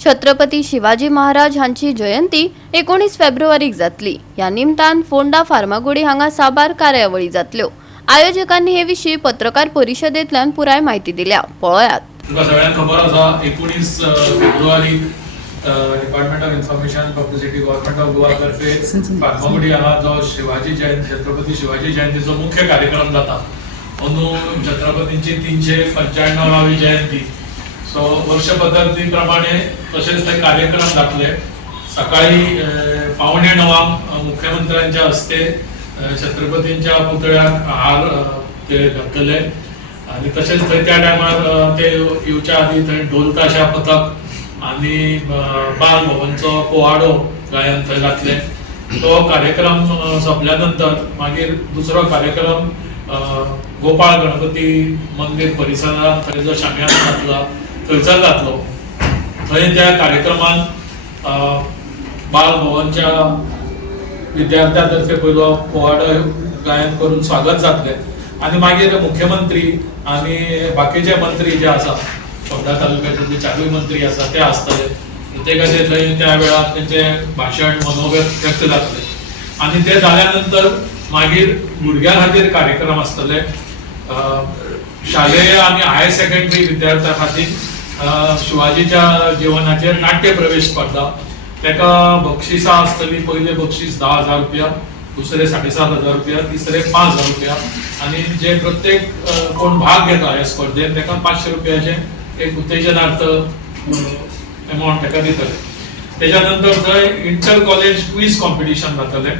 छत्रपती शिवाजी महाराज हांची जयंती 19 फेब्रुवारीक जातली। या निमतान फोंडा फार्मागुडी हांगा साबार कार्यावळी जातल्यो। आयोजकांनी हे विशीं पत्रकार परिशदेंतल्यान पुराय माहिती दिल्या। पळयात। तुमकां सगळ्यांक खबर आसा 19 February department of information publicity government of Goa तर्फे फार्मागुडी हांगा जो शिवाजी जयंती छत्रपती शिवाजी जयंतीचो मुख्य कार्यक्रम जाता। अंदू छत्रपतींची 395वी जयंती सो वर्ष पद्धती प्रमाणे तसेच ते कार्यक्रम जातले। सकाळी 8:45 मुख्यमंत्र्यांच्या हस्ते छत्रपतींच्या पुतळ्याक हार ते घातले आणि तसेच त्या टायमार ते येवच्या आधी थंय ढोल ताशा पथक आणि बाल भवनचो पोवाडो गायन थंय जातले। तो कार्यक्रम सोंपल्या नंतर मागीर दुसरो कार्यक्रम गोपाळ गणपती मंदिर परिसरात थंय जो शामियाना घातला थंयसर जातलो। थंय त्या कार्यक्रमान बाल भवनच्या विद्यार्थ्यांतर्फे पयलो पोवाडो गायन करून स्वागत जातले आणि मागीर मुख्यमंत्री आणि बाकीचे मंत्री जे आसा फोंडा तालुक्याचे जे चारूय मंत्री आसा ते आसतले। ते खातीर थंय त्या वेळार तेंचे भाशण मनोव्यक्त जातले आणि ते जाल्या नंतर मागीर भुरग्यां खातीर कार्यक्रम आसतले। शालेय आणि हायर सेकंडरी विद्यार्थ्यां खातीर शिवाजीच्या जीवनाचेर नाट्य प्रवेश स्पर्धा तेका बक्षिसां आसतली। पयले बक्षीस 10,000 रुपया, दुसरे 7,500 रुपया, तिसरे 5,000 रुपया आणि जे प्रत्येक कोण भाग घेता ह्या स्पर्धेत तेका 500 रुपयाचे एक उत्तेजनार्थ अमाउंट तेका दितले। त्याच्या नंतर थंय इंटर कॉलेज क्विज कॉम्पिटिशन जातले।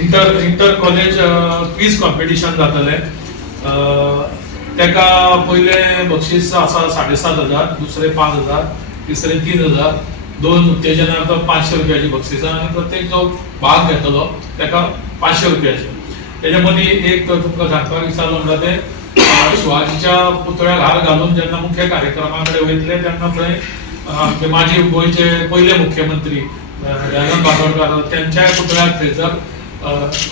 इंटर कॉलेज क्विज कॉम्पिटिशन जातले। तेका पयले बक्षीस आसा 7,500, दुसरे 5,000, तिसरे 3,000, दोन उत्तेजनार्थ 500 रुपयाची बक्षिसां आणि प्रत्येक जो भाग घेतलो तेका 500 रुपयाचे। त्याच्या मदीं एक तुमकां सांगपाक विसरलो म्हणटा ते शिवाजीच्या पुतळ्याक हार घालून जेन्ना मुख्य कार्यक्रमाकडे वयतले तेन्ना थंय माजी गोंयचे पयले मुख्यमंत्री जयराम बांदोडकर त्यांच्या पुतळ्याक थंयसर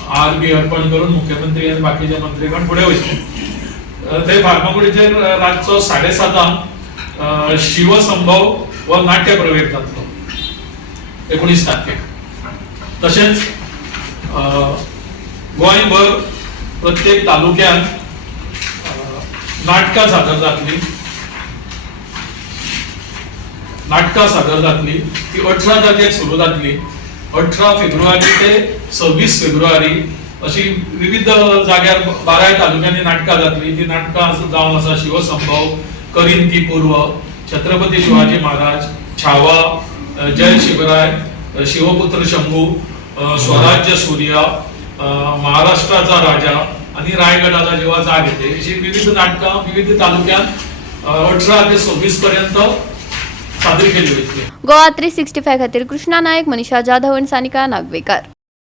हार बी अर्पण करून मुख्यमंत्री आणि बाकीचे मंत्रीगण फुडें वयतले। थंय फार्मागुडीचेर रातचो 7:30 शिवसंभव व नाट्य प्रवेश जातलो 19 तारखेक। तशेंच गोंयभर प्रत्येक तालुक्यात नाटकां सादर जातली। ती 18 तारखेक सुरू जातली। 18 फेब्रुवारी ते 26 फेब्रुवारी अशी विविध जाग्यार 12 तालुक्यांनी नाटकां जातली। ती नाटकां जावन आसा शिवसंभव, करीन ती पूर्व, छत्रपती शिवाजी महाराज, छावा, जय शिवराय, शिवपुत्र शंभू, स्वराज्य सूर्य, महाराष्ट्राचा राजा आणि रायगडाला जेव्हा जाग येते अशी विविध नाटकां विविध तालुक्यात 18 ते 26 पर्यंत सादर केली वयतली। गोवा 365 खातीर कृष्णा नायक, मनीषा जाधव आणि सानिका नागवेकर।